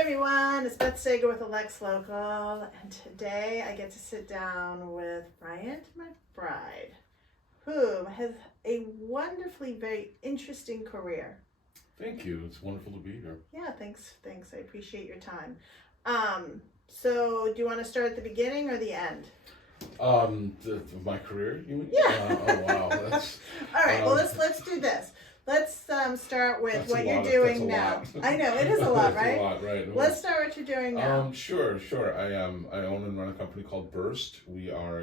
everyone, it's Beth Sager with the Lex Local, and today I get to sit down with Bryant McBride, who has a wonderfully very interesting career. Thank you. It's wonderful to be here. Yeah, thanks. I appreciate your time. So do you want to start at the beginning or the end? My career, you mean? Yeah. Oh wow, that's. All right. Well, let's do this. Let's start with what you're doing now. I know it is a lot, right? A lot, right? Let's start what you're doing now. Sure. I own and run a company called Burst. We are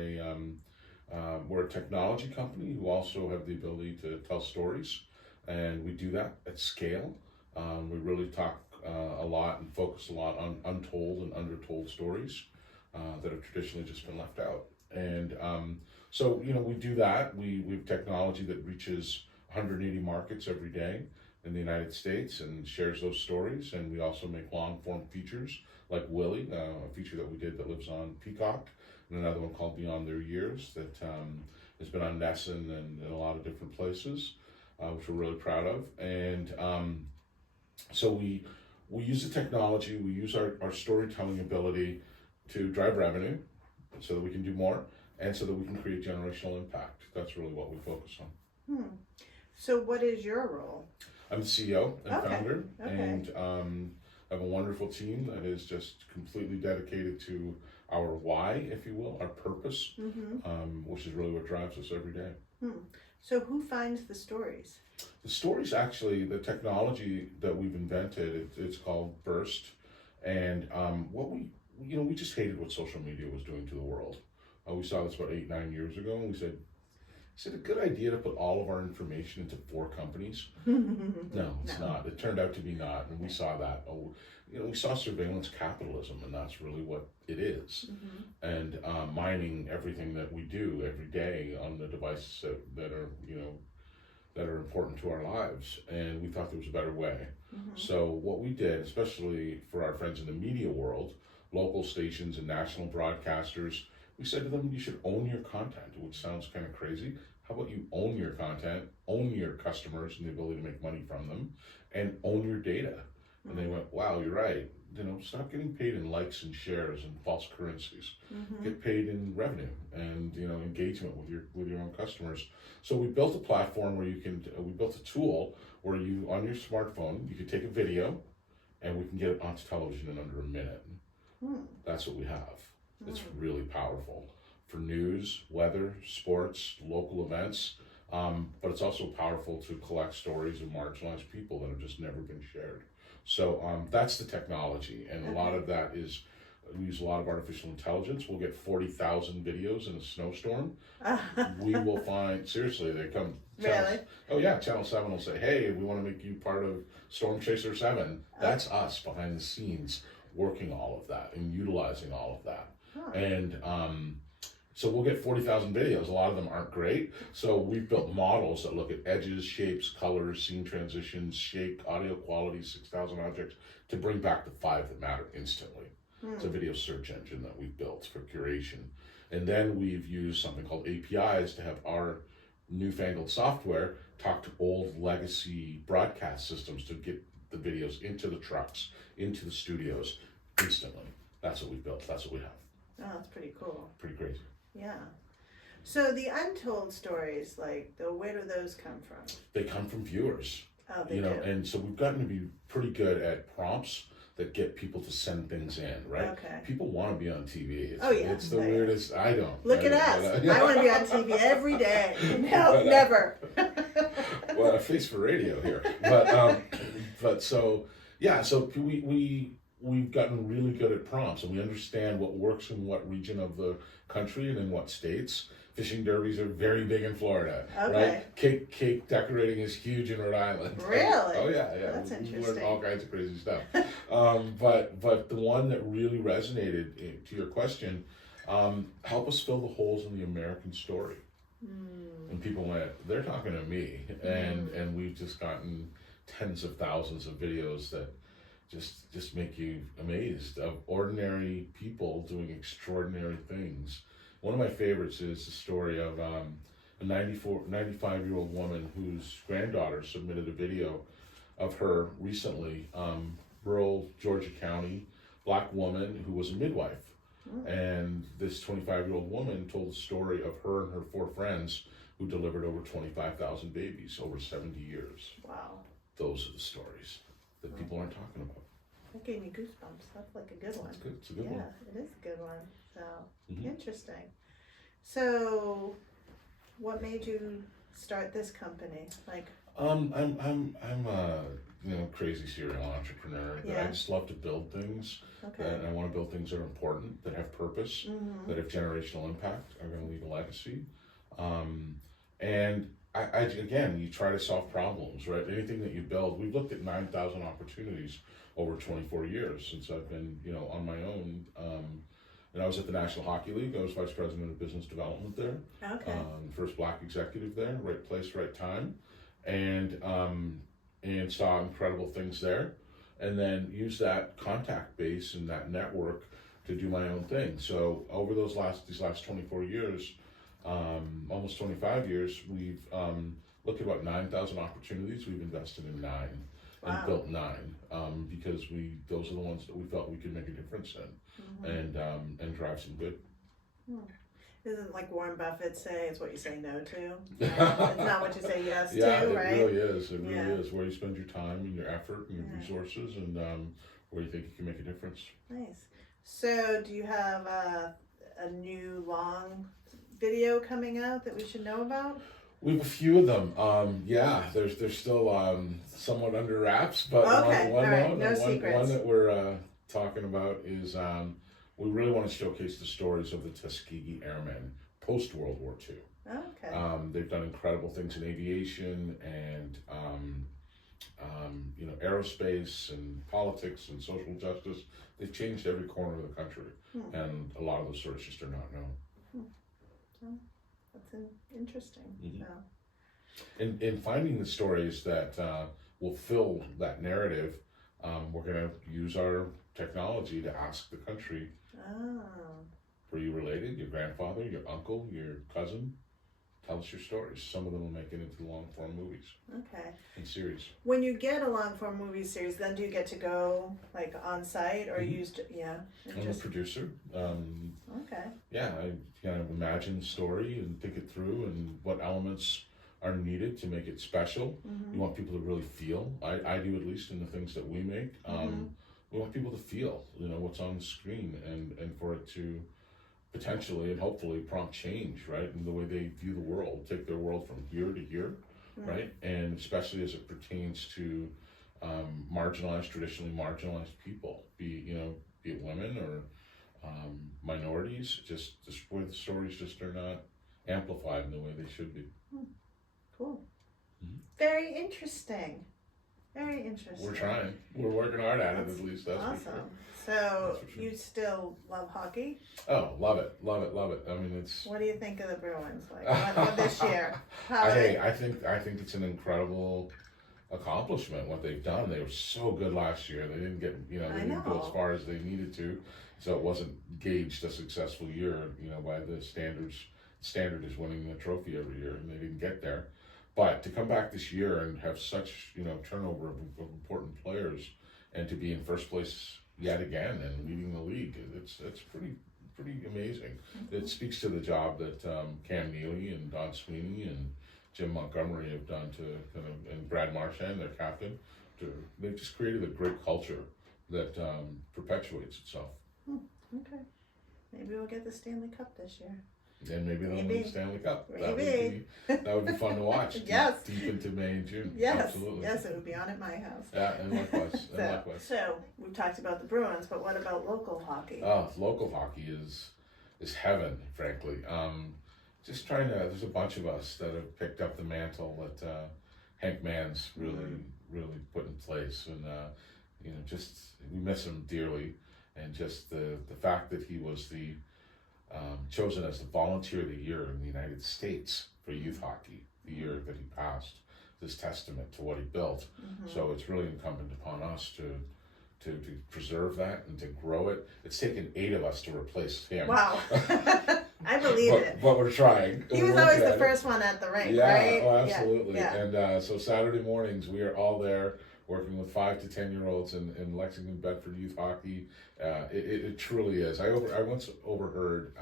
we're a technology company who also have the ability to tell stories, and we do that at scale. We really talk a lot and focus a lot on untold and undertold stories that have traditionally just been left out. And so we do that. We have technology that reaches 180 markets every day in the United States and shares those stories. And we also make long form features like Willie, a feature that we did that lives on Peacock, and another one called Beyond Their Years that has been on Nessun and in a lot of different places, which we're really proud of. And so we use the technology, we use our storytelling ability to drive revenue so that we can do more and so that we can create generational impact. That's really what we focus on. So what is your role? I'm the CEO and founder, Okay. and I have a wonderful team that is just completely dedicated to our why, if you will, our purpose, which is really what drives us every day. So who finds the stories? The stories, actually, the technology that we've invented, it's called Burst, and what we just hated what social media was doing to the world. We saw this about 8-9 years ago, and we said, is it a good idea to put all of our information into 4 companies? No, it's not. It turned out to be not, and we saw that. We saw surveillance capitalism, and that's really what it is. And mining everything that we do every day on the devices that are important to our lives. And we thought there was a better way. So what we did, especially for our friends in the media world, local stations and national broadcasters, we said to them, you should own your content, which sounds kind of crazy. How about you own your content, own your customers and the ability to make money from them, and own your data? And they went, wow, you're right. Stop getting paid in likes and shares and false currencies. Get paid in revenue and engagement with your own customers. So we built a platform where we built a tool where you, on your smartphone, you could take a video and we can get it onto television in under a minute. That's what we have. It's really powerful for news, weather, sports, local events, but it's also powerful to collect stories of marginalized people that have just never been shared. So that's the technology, and a lot of that is, we use a lot of artificial intelligence. We'll get 40,000 videos in a snowstorm. We will find, seriously, they come. Really? Oh yeah, Channel 7 will say, hey, we want to make you part of Storm Chaser 7. That's us behind the scenes working all of that and utilizing all of that. And so we'll get 40,000 videos. A lot of them aren't great. So we've built models that look at edges, shapes, colors, scene transitions, shape, audio quality, 6,000 objects to bring back the 5 that matter instantly. It's a video search engine that we've built for curation. And then we've used something called APIs to have our newfangled software talk to old legacy broadcast systems to get the videos into the trucks, into the studios instantly. That's what we've built. That's what we have. Oh, that's pretty cool. Pretty crazy. Yeah. So the untold stories, where do those come from? They come from viewers. Oh, they do. And so we've gotten to be pretty good at prompts that get people to send things in, right? Okay. People want to be on TV. It's the weirdest. I don't. Look at us. I want to be on TV every day. No, never. Well, a face for radio here, but so we've gotten really good at prompts, and we understand what works in what region of the country and in what states. Fishing derbies are very big in Florida, right? Cake decorating is huge in Rhode Island. Really? Oh yeah. That's interesting. We learned all kinds of crazy stuff. But the one that really resonated, to your question, help us fill the holes in the American story. And people went, they're talking to me, and we've just gotten tens of thousands of videos that just make you amazed of ordinary people doing extraordinary things. One of my favorites is the story of a 95-year-old woman whose granddaughter submitted a video of her recently rural Georgia county, black woman who was a midwife. And this 25-year-old woman told the story of her and her 4 friends who delivered over 25,000 babies over 70 years. Wow. Those are the stories that people aren't talking about. That gave me goosebumps. That's like a good one. That's good. It's a good one. Yeah, it is a good one. So, interesting. So, what made you start this company? Like, I'm a crazy serial entrepreneur. Yeah. I just love to build things. okay. And I want to build things that are important, that have purpose, that have generational impact, are going to leave a legacy. And I again, you try to solve problems, right? Anything that you build, we've looked at 9,000 opportunities over 24 years since I've been, on my own. And I was at the National Hockey League. I was vice president of business development there. Okay. First black executive there, right place, right time, and saw incredible things there. And then use that contact base and that network to do my own thing. So over these last 24 years, almost 25 years, we've looked at about 9,000 opportunities. We've invested in 9 and built 9 because those are the ones that we felt we could make a difference in and drive some good. Isn't like Warren Buffett say it's what you say no to? It's not what you say yes to, right? Yeah, it really is. It really is. Where you spend your time and your effort and your resources and where you think you can make a difference. Nice. So do you have a new long video coming out that we should know about? We have a few of them. They're still somewhat under wraps, but one that we're talking about is we really want to showcase the stories of the Tuskegee Airmen post World War II. Okay. They've done incredible things in aviation and aerospace and politics and social justice. They've changed every corner of the country, and a lot of those stories just are not known. That's interesting. So. In finding the stories that will fill that narrative, we're going to use our technology to ask the country, were you related? Your grandfather, your uncle, your cousin? Tell us your stories. Some of them will make it into long-form movies. Okay. And series. When you get a long-form movie series, then do you get to go like on site or used? Yeah. I'm a producer. Okay. Yeah, I kind of imagine the story and think it through and what elements are needed to make it special. You want people to really feel. I do, at least in the things that we make. We want people to feel, what's on the screen and for it to potentially and hopefully prompt change, right? In the way they view the world, take their world from here to here, right? And especially as it pertains to traditionally marginalized people, be it women or minorities, just where the stories just are not amplified in the way they should be. Cool. Very interesting. Very interesting. We're trying. We're working hard at it, at least. That's awesome. For sure. So you still love hockey? Oh, love it. I mean, it's. What do you think of the Bruins? Like this year? I think it's an incredible accomplishment what they've done. They were so good last year. They didn't get they didn't go as far as they needed to, so it wasn't gauged a successful year. By the standards. Standard is winning the trophy every year, and they didn't get there. But to come back this year and have such turnover of important players, and to be in first place yet again and leading the league, it's pretty amazing. It speaks to the job that Cam Neely and Don Sweeney and Jim Montgomery have done and Brad Marchand, their captain. They've just created a great culture that perpetuates itself. Okay, maybe we'll get the Stanley Cup this year. And maybe they'll win the Stanley Cup. Maybe. That would be fun to watch. Yes. Deep into May and June. Yes. Absolutely. Yes, it would be on at my house. Yeah, and likewise. So we've talked about the Bruins, but what about local hockey? Oh, local hockey is heaven, frankly. Just there's a bunch of us that have picked up the mantle that Hank Mann's really put in place, and we miss him dearly, and just the fact that he was the chosen as the volunteer of the year in the United States for youth hockey the year that he passed is testament to what he built. So it's really incumbent upon us to preserve that and to grow it. It's taken 8 of us to replace him. Wow. I believe it. But we're trying. He was always the first one at the rink, right? Oh, absolutely. Yeah. And so Saturday mornings we are all there working with 5 to 10-year-olds in Lexington, Bedford youth hockey. It truly is. I once overheard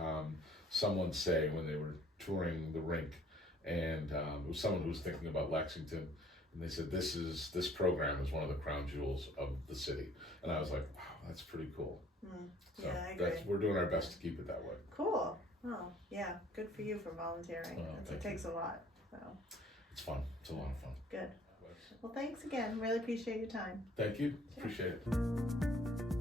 someone say when they were touring the rink, and it was someone who was thinking about Lexington, and they said this program is one of the crown jewels of the city, and I was like, wow, that's pretty cool. So yeah, I agree. we're doing our best to keep it that way. Cool. Oh, yeah. Good for you for volunteering. It takes a lot. So It's fun. It's a lot of fun. good. Well, thanks again. Really appreciate your time. Thank you. Appreciate it.